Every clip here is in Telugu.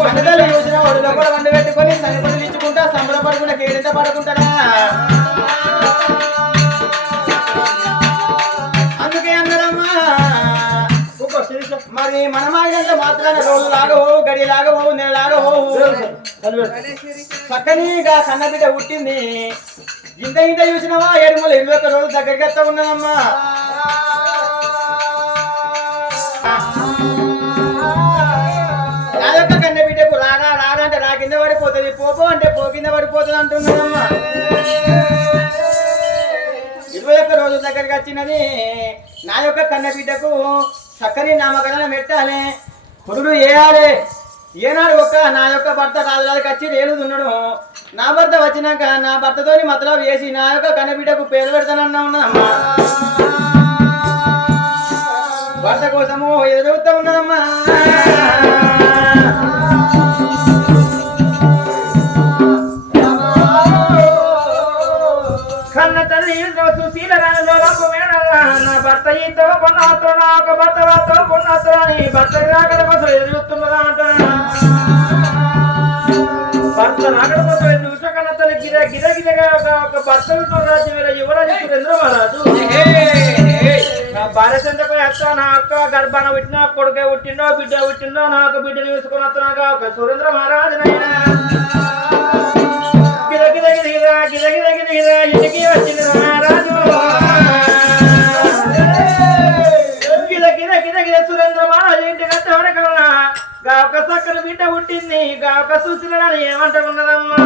వంటలు చూసిన వాడు లోపల వంట పెట్టుకొని సరిపడి ఇచ్చుకుంటా సంబరపడుకుంటా కేరింత పడుకుంటాడా అందుకే అందరమ్మా మరి మనమాగినంత మాత్రాన రోజు లాగవో గడి లాగవో నెల లాగవో చక్కనిగా కన్నబిడ్డ పుట్టింది ఇంత ఇంత చూసినవా 7 రోజులు దగ్గరికి వస్తా ఉన్నదమ్మా నా యొక్క కన్నబిడ్డకు రారా రారా అంటే రా కింద పడిపోతుంది పోపో అంటే పో కింద పడిపోతుంది అంటున్నదమ్మా 21 రోజుల దగ్గరికి వచ్చినది నా యొక్క కన్నబిడ్డకు చక్కని నామకరణం పెట్టాలి కొడుకు వేయాలి ఏనాడు ఒక్క నా యొక్క భర్త రాజురాజుకి వచ్చి రేలుతున్నాడు నా భర్త వచ్చినాక నా భర్తతోని మతలబు వేసి నా యొక్క కన్నబిడ్డకు పేరు పెడతానన్నా ఉన్నదమ్మా భర్త కోసము ఎదురుతూ ఉన్నదమ్మా కన్న తల్లి సుశీల రాజులో నా భర్త ఇంతో పొన్నాతో నాకు భర్త పొన్నాతో అని భర్త రాకడ కోసం ఎదురుతున్నదా అంట భర్త రాకడ కోసం ఎదురు కన్న తల్లి గిర గిర గిరగా ఒక భర్తలతో రాజు యువరాజు సురేంద్ర మహారాజు భార్య చెంతపై అక్క నా అక్క గర్భాన పుట్టిన కొడుకే పుట్టిండో బిడ్డ పుట్టిండో నాకు బిడ్డను తీసుకుని వస్తున్నాగా ఒక సురేంద్ర మహారాజు గిర గిర గిర గిర గిర గిర ఇంటికి వచ్చింది మహారాజు గిర గిర గిర గిర సురేంద్ర మహారాజు ఇంటికి వచ్చేవరకల్లా గా ఒక సక్కర బిడ్డ పుట్టింది గా ఒక సుశీలని ఏమంటున్నదమ్మా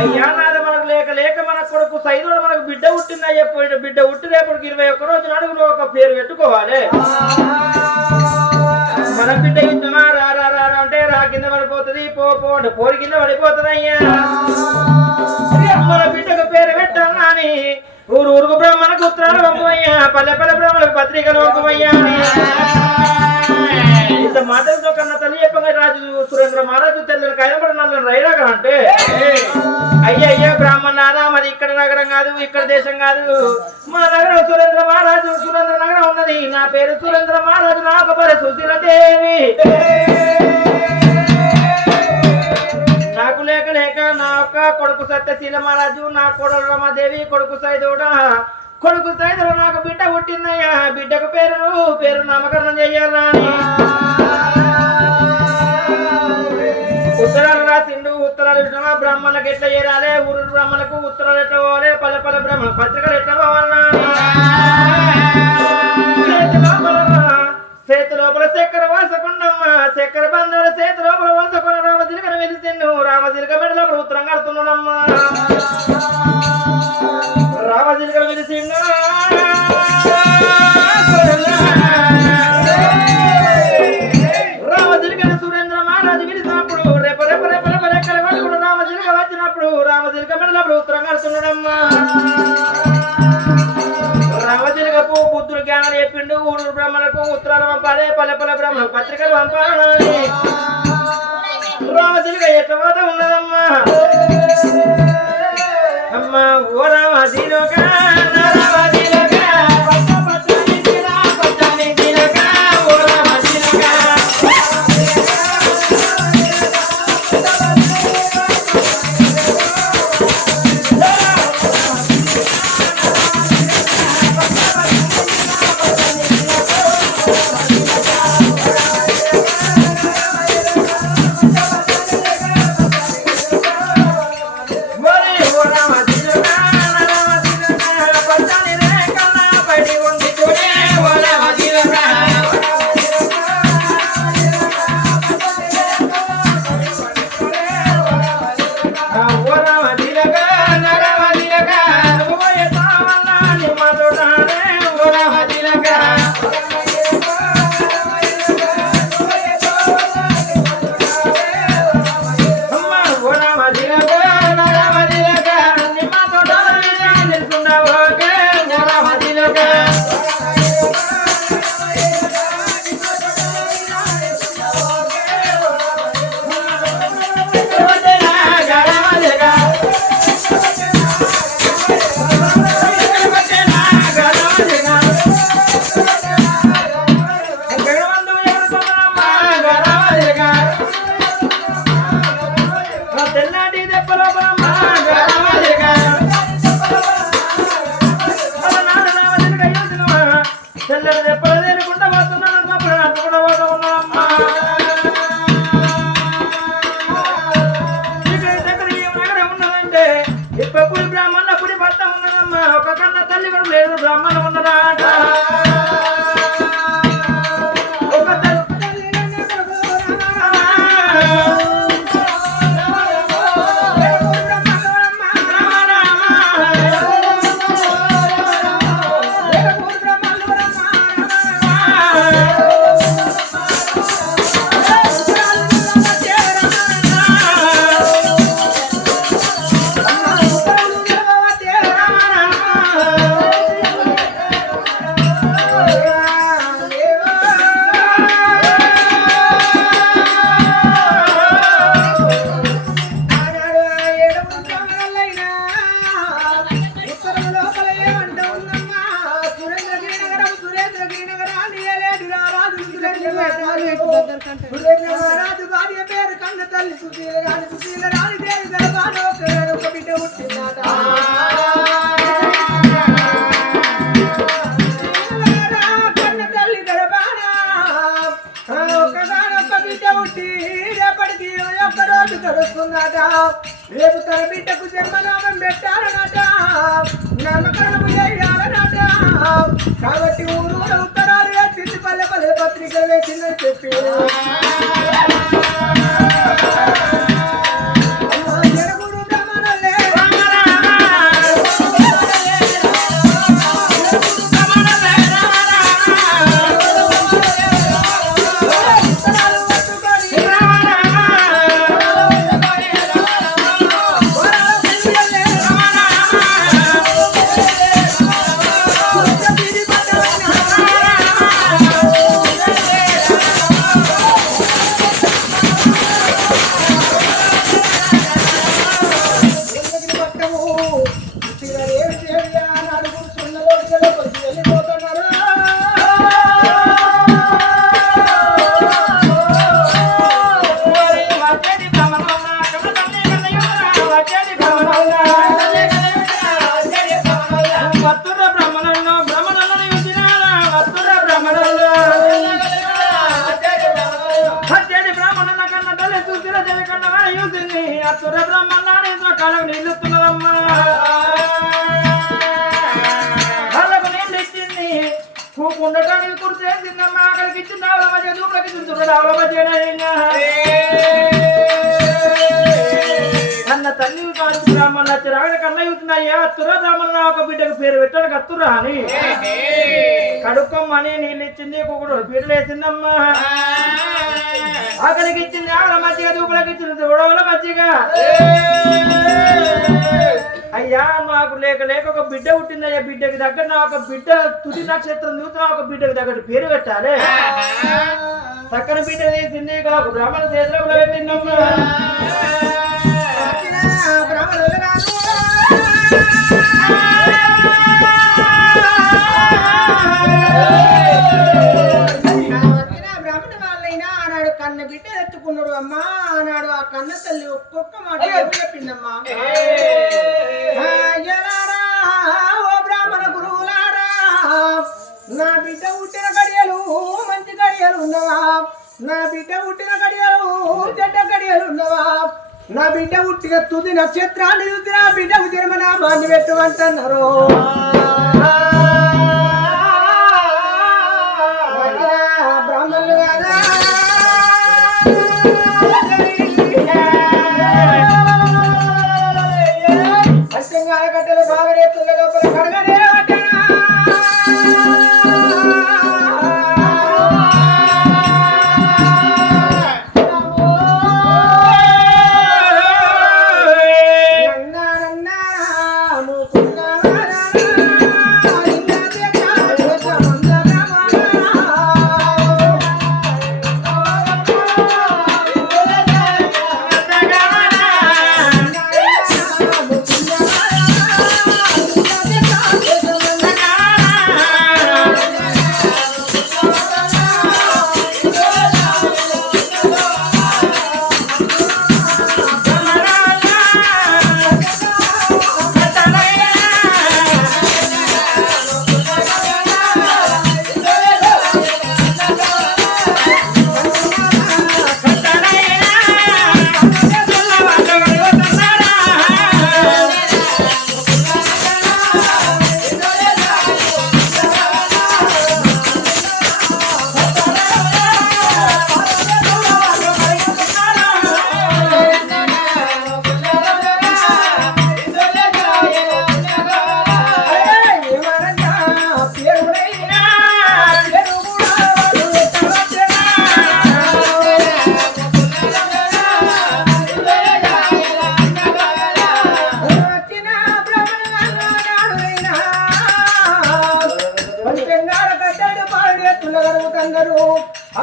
అయ్యా నాద మనకు లేక లేక మన కొడుకు సైదుడు మనకు బిడ్డ పుట్టిందా చెప్పి బిడ్డ పుట్టి రేపటికి 21 రోజు అడుగులో ఒక పేరు పెట్టుకోవాలి మన బిడ్డ ఇద్దామా రా రా రా అంటే రా కింద పడిపోతుంది పో పో అంటే పోరి కింద పడిపోతుంది అయ్యా మన బిడ్డకు పేరు పెట్టాలా అని ఊరు ఊరుకు బ్రాహ్మణకు ఉత్తరాలు పంపమయ్యా పల్లె పల్లె బ్రాహ్మణకు పత్రికలు పంపమయ్యా ఇంత మాటలతో కన్నా తల్లి చెప్పగా రాజు సురేంద్ర మహారాజు తెల్లని కైనపడి నన్ను రైరాగా అంటే అయ్యయ్యా బ్రాహ్మణారా మరి ఇక్కడ నగరం కాదు ఇక్కడ దేశం కాదు మా నగరం సురేంద్ర మహారాజు సురేంద్ర నగరం ఉన్నది నా పేరు సురేంద్ర మహారాజు నాకు పేరు సుశీలదేవి నాకు లేక లేక నా యొక్క కొడుకు సత్యశీల మహారాజు నా కొడుకు రమాదేవి కొడుకు సైదుడా కొడుకు సైదుడు నాకు బిడ్డ పుట్టిందయ్యా బిడ్డకు పేరు నామకరణం చెయ్యాలని ఉత్తరాలు రాసిండు ఉత్తరాలు ఇష్టమా బ్రాహ్మణులకు ఎట్లా చేరాలి ఊరు బ్రాహ్మణులకు ఉత్తరాలు ఎట్లా పోవాలి పల్లె పల్లె బ్రాహ్మణ పత్రికలు ఎట్లా పోవాలన్నా చేతి లోపల చక్కెర వాసకుండమ్మ చక్కెర బంధాలు చేతి లోపల వాసకుండా రామజిలకను వెలిసిండు రామజిలక మెడ లోపల ఉత్తరం కడుతున్నాడమ్మా రామజిలకను వెలిసిండు రామజిలకను సురేంద్ర మహారాజు వెలిసినప్పుడు రేప రేప రేప రేప రెక్కల కొడుకుడు రామజిలక వచ్చినప్పుడు రామజిలక మెడ లోపల ఉత్తరం కడుతున్నాడమ్మా రామజిలకపు బుద్ధుడు జ్ఞానాలు చెప్పిండు ఊరు బ్రాహ్మణులకు ఉత్తరాలు పంపాలి పల్లె పల్లె బ్రాహ్మణులకు పత్రికలు పంపాలి రామజిలక ఎట్లా పోతా ఉన్నదమ్మా అమ్మా ఓ రామజిలక రాజు భార్య పేరు కన్న తల్లి సుశీల రాణి సుశీల రాణి దేవి గర్భాన ఒక బిడ్డ పుట్టిందట కన్న తల్లి గర్భాన ఒకగానొక్క బిడ్డ పుట్టి రేపటికి ఒక్క రోజు గడుస్తుందట రేపు తన బిడ్డకు జన్మనామం పెట్టాలనట నామకరణము చేయాలనట కాబట్టి ఊరు ఉత్తరాలు వేసింది పల్లె పల్లె పత్రికలు వేసిందని చెప్పి ఉండటానికి కుర్చేసిందమ్మా అక్కడికి ఇచ్చింది ఆవుల మధ్య దూపులకి తింటున్నాడు ఆవుల మధ్య అన్న తల్లి బ్రాహ్మణులు వచ్చి రావిడ కన్న అవుతున్నాయ్యా అత్తుర బ్రాహ్మణులు ఒక బిడ్డకు పేరు పెట్టడానికి అత్తురా అని కడుక్కోమ్మని నీళ్ళు ఇచ్చింది కుకుడు పీటలు వేసిందమ్మా అక్కడికి ఇచ్చింది ఆవుల మధ్యగా దూపులకి ఇచ్చింది ఉడవల మధ్యగా అయ్యా మాకు లేక లేక ఒక బిడ్డ పుట్టిందయ్యా బిడ్డకి దగ్గర నా ఒక బిడ్డ తుది నక్షత్రం చూస్తున్నా ఒక బిడ్డకి దగ్గర పేరు పెట్టాలి చక్కని బిడ్డ తీసింది ఒక బ్రాహ్మణ చేతిలో పెట్టిందమ్మా కన్న బిడ్డ ఎత్తుకున్నాడు అమ్మా అన్నాడు ఆ కన్న తల్లి ఒక్కొక్క మాట చెప్పిందమ్మా ఓ బ్రాహ్మణ గురువులారా నా బిడ్డ పుట్టిన గడియలు మంచి గడియలు ఉన్నవా నా బిడ్డ పుట్టిన గడియలు చెడ్డ గడియలు ఉన్నవా నా బిడ్డ పుట్టిన తుది నక్షత్రాన్ని చూసి నా బిడ్డకు జన్మనామాన్ని పెట్టమంటున్నారు బ్రాహ్మణులు కదా కట్టెలు బాగా నేర్చుల లోపల కడగనే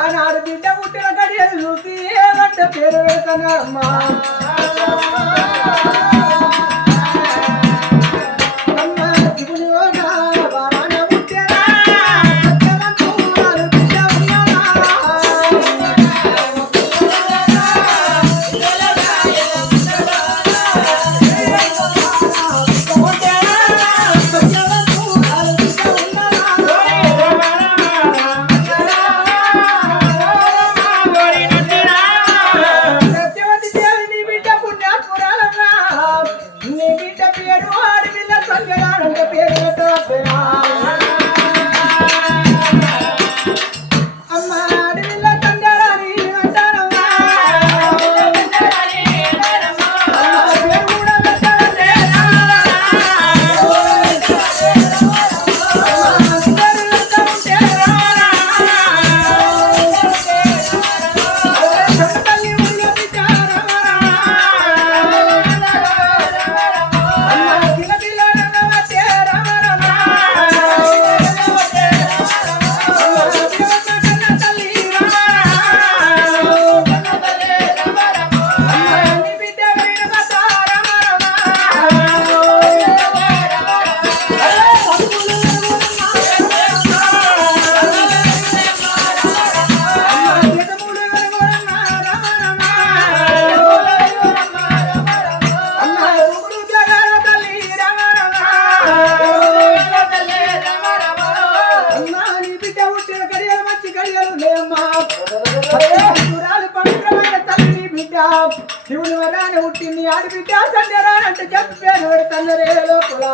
ఆనాడు బిడ్డ పుట్టిన గడియలు చూసి ఏమంట పేరు పెడతానమ్మా శివుని శివుని వరాన పుట్టింది ఆడిబిడ్డ సంధ్యరానంటే చెప్పాను తన్నరే లోపల